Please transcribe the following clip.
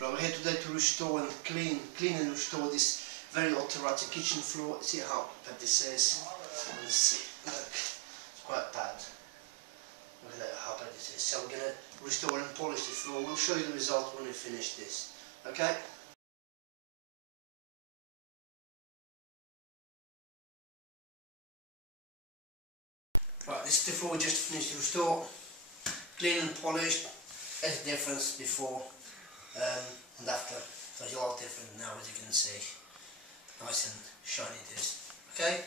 Right, we're here today to restore and clean and restore this very old terrace kitchen floor. See how bad this is? Let's see. Look, it's quite bad. Look at how bad this is. So we're going to restore and polish the floor. We'll show you the result when we finish this. Okay? Right, this is the floor we just finished to restore. Clean and polished. There's a difference before and after. So it's a lot different now, as you can see. Nice and shiny it is. Okay?